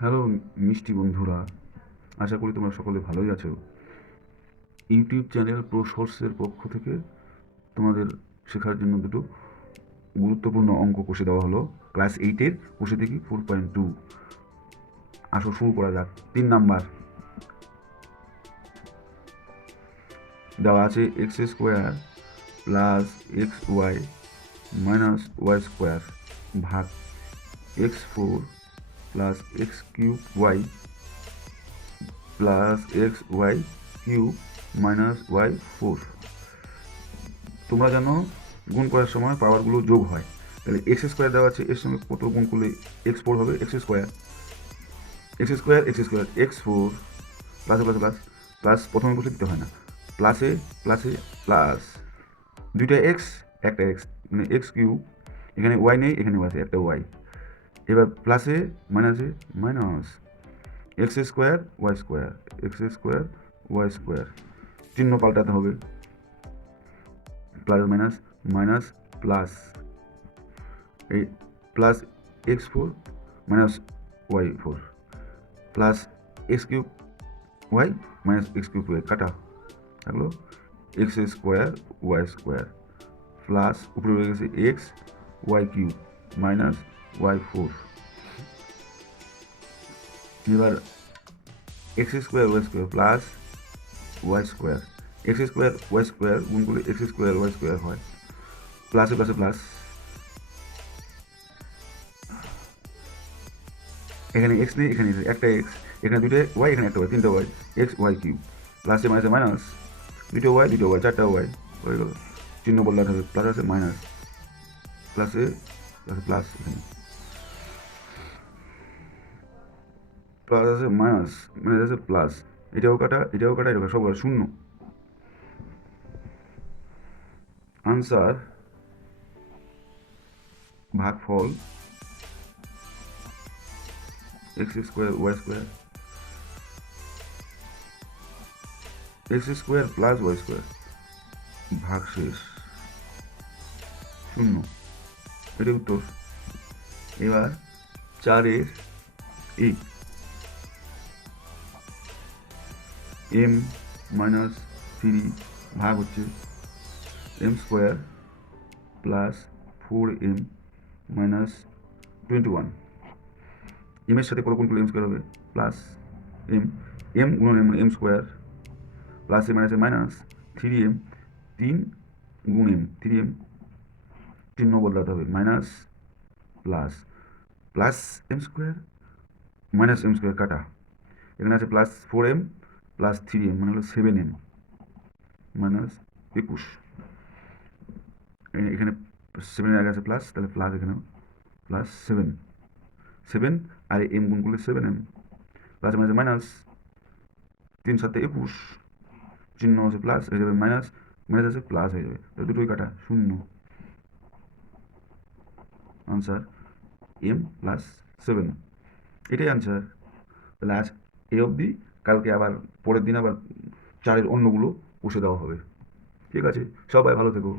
Hello মিষ্টি বন্ধুরা, আশা করি তোমরা সকলে ভালোই আছো। ইউটিউব চ্যানেল প্রো সোর্সের পক্ষ থেকে তোমাদের শেখার জন্য দুটো গুরুত্বপূর্ণ অঙ্ক কষে দেওয়া হলো। ক্লাস 8-এর কষে দেখি 4.2। আসো শুরু করা যাক। 3 নাম্বার দেওয়া আছে x² plus xy minus y² ভাগ x4 plus x³ plus xy³ minus y4। তোমরা জানো গুণ করার সময় পাওয়ারগুলো যোগ হয়, তাহলে x² দেওয়া আছে, এর সঙ্গে কত গুণ করলে x4 হবে, x² x4 প্লাসে প্লাসে প্লাস প্লাস প্রথমে বসে দিতে হয় না, প্লাসে প্লাসে প্লাস, দুইটা এক্স একটা এক্স মানে x³ এখানে ওয়াই নেই, এখানে আছে একটা ওয়াই, এবার প্লাসে মাইনাসে মাইনাস x² y² চিহ্ন পাল্টাতে হবে, প্লাস মাইনাস মাইনাস প্লাস, এই plus x4 minus y4 plus x³ y minus x³ y কাটা থাকলো x² y² প্লাস উপরে রয়ে গেছে xy³ মাইনাস y4। এবার x² y² plus y² x² y² গুণ করলে x² y² হয়, প্লাসে প্লাসে প্লাস, এখানে এক্স নেই, এখানে একটা এক্স, এখানে দুটো ওয়াই, এখানে একটা ওয়াই, তিনটা ওয়াই, xy³ প্লাসে মাইনাসে মাইনাস, দুটো ওয়াই চারটা ওয়াই হয়ে গেল, চিহ্ন বদলাতে হবে, প্লাস আছে মাইনাস, প্লাসে প্লাসে প্লাস, এখানে প্লাস আছে মাইনাস মাইনাস আছে প্লাস, এটাও কাটা এটাও কাটা এটাও কাটা, সব শূন্য। আনসার ভাগফল x² y² x² plus y² ভাগশেষ শূন্য, এটাই উত্তর। এবার 4-এর এই m মাইনাস 3 ভাগ হচ্ছে m² প্লাস 4m মাইনাস 21, এর সাথে কত গুণ করলে m² হবে, প্লাস m গুণন m মানে m² প্লাস এ মাইনাসে মাইনাস 3m 3 গুণ m 3m, চিহ্ন বদলাতে হবে, minus plus plus m² minus m² কাটা, এখানে আছে প্লাস 4m প্লাস 3m মানে হলো 7m মাইনাস 21, এখানে 7 এর আগে আছে প্লাস, তাহলে প্লাস এখানেও প্লাস 7 আর এম গুণ করলে 7m প্লাস মাইনাস মাইনাস 3×7 = 21, চিহ্ন আছে প্লাস হয়ে যাবে মাইনাস, মাইনাস আছে প্লাস হয়ে যাবে, দুটোই কাটা শূন্য। আনসার m+7, এটাই আনসার। তাহলে আজ এই অবধি, কালকে আবার পরের দিন আবার 4-এর অন্যগুলো কষে দেওয়া হবে। ঠিক আছে, সবাই ভালো থেকো।